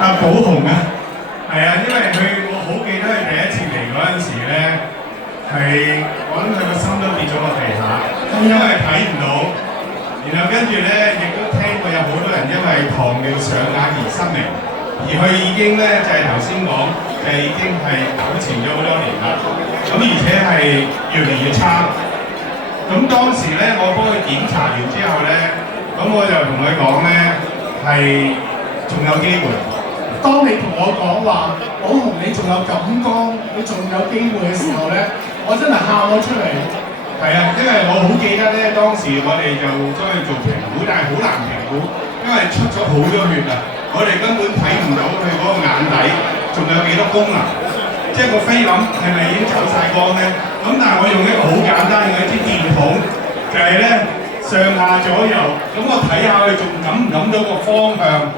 阿寶紅啊，係啊，因為我好記得佢第一次嚟嗰陣時咧，係我諗佢個心都跌咗落地下，因為睇唔到。然後跟住咧，亦都聽過有好多人因為糖尿上眼而失明，而佢已經咧就係頭先講，就係已經係糾纏咗好多年啦。咁而且係越嚟越差。咁當時咧，我幫佢檢查完之後咧，咁我就同佢講咧係仲有機會。當你同我講話，寶紅你仲有感光，你仲有機會嘅時候咧，我真係喊咗出嚟。係啊，因為我好記得咧，當時我哋就將佢做評估，但係好難評估，因為出咗好多血啊，我哋根本睇唔到佢嗰個眼底仲有幾多功能，即係個菲林係咪已經走晒光咧？咁但係我用一個好簡單嘅一支電筒，就係咧上下左右，咁我睇下佢仲感唔感到個方向，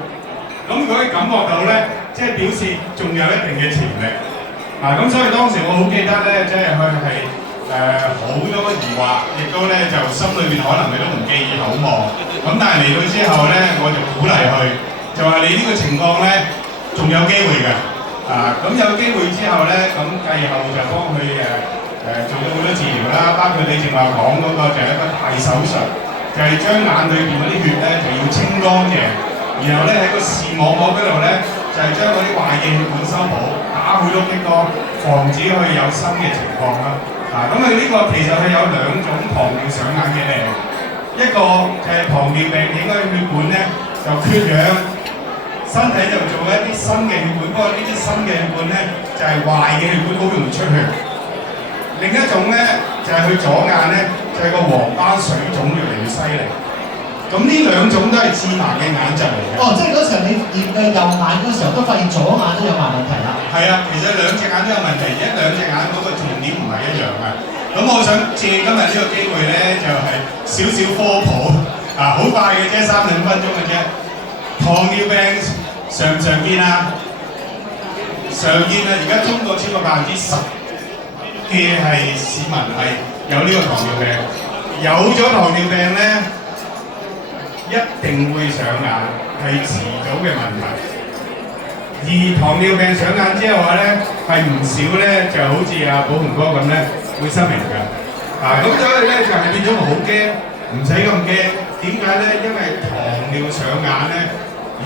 咁如果佢感覺到咧，即係表示仲有一定嘅潛力。咁所以當時我好記得咧，即係佢係。好多疑惑，亦都咧就心裏面可能佢都唔寄以厚望。咁但係嚟到之後咧，我就鼓勵佢，就話你呢個情況咧仲有機會嘅。咁有機會之後咧，咁繼後就幫佢做咗好多治療啦，包括你正話講嗰個就係一個大手術，就係將眼裏邊嗰啲血咧就要清乾淨，然後咧喺個視網膜嗰度咧就係將嗰啲壞嘅血管修補，打好多激光，防止佢有新嘅情況啦。咁佢呢個其實係有兩種糖尿上眼嘅病，一個就係糖尿病影響血管咧就缺氧，身體就做一啲新嘅血管，不過呢啲新嘅血管咧就係壞嘅血管，好容易出血。另一種咧就係佢左眼咧就係個黃斑水腫越嚟越犀利。咁呢兩種都係致盲嘅眼疾嚟嘅。哦，即係嗰時候你驗右眼嗰時候都發現左眼都有埋問題啦。係啊，其實兩隻眼都有問題，而兩隻眼嗰個重點唔係一樣嘅。咁我想借今日呢個機會咧，就係少少科普好快嘅啫，3-2分鐘嘅啫。糖尿病常唔常見啊？常見啊！而家中國超過10%嘅係市民係有呢個糖尿病。有咗糖尿病咧，一定會上眼，係遲早嘅問題。而糖尿病上眼之後咧，係唔少咧，就好似阿寶紅哥咁咧，會失明㗎。咁所以咧就係變咗好驚，唔使咁驚。點解咧？因為糖尿上眼咧，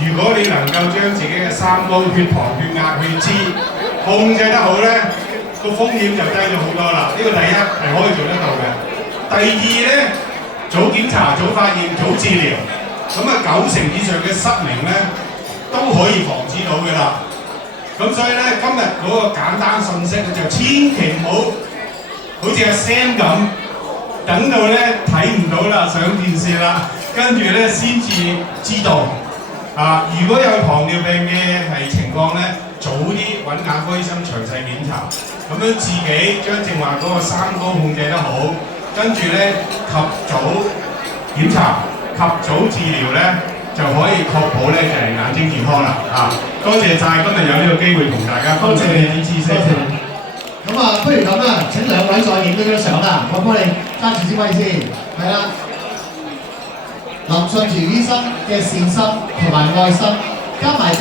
如果你能夠將自己嘅三高、血糖、血壓、血脂控制得好咧，個風險就低咗好多啦。呢個第一係可以做得到嘅。第二咧，早檢查、早發現、早治療，咁90%以上嘅失明咧都可以防止到嘅啦。咁所以咧，今日嗰個簡單信息就千祈唔好好似阿 Sam 咁，等到咧睇唔到啦，上電視啦，跟住咧先至知道。如果有糖尿病嘅情況咧，早啲揾眼科醫生詳細檢查，咁樣自己將正話嗰個三高控制得好。跟住咧，及早檢查、及早治療咧，就可以確保咧就係眼睛健康啦。多謝晒今日有呢個機會同大家分享呢啲知識。咁不如咁啦，請兩位再影呢張相啦，我幫你揸住支咪先，係啦。林信全醫生嘅善心同埋愛心，加埋。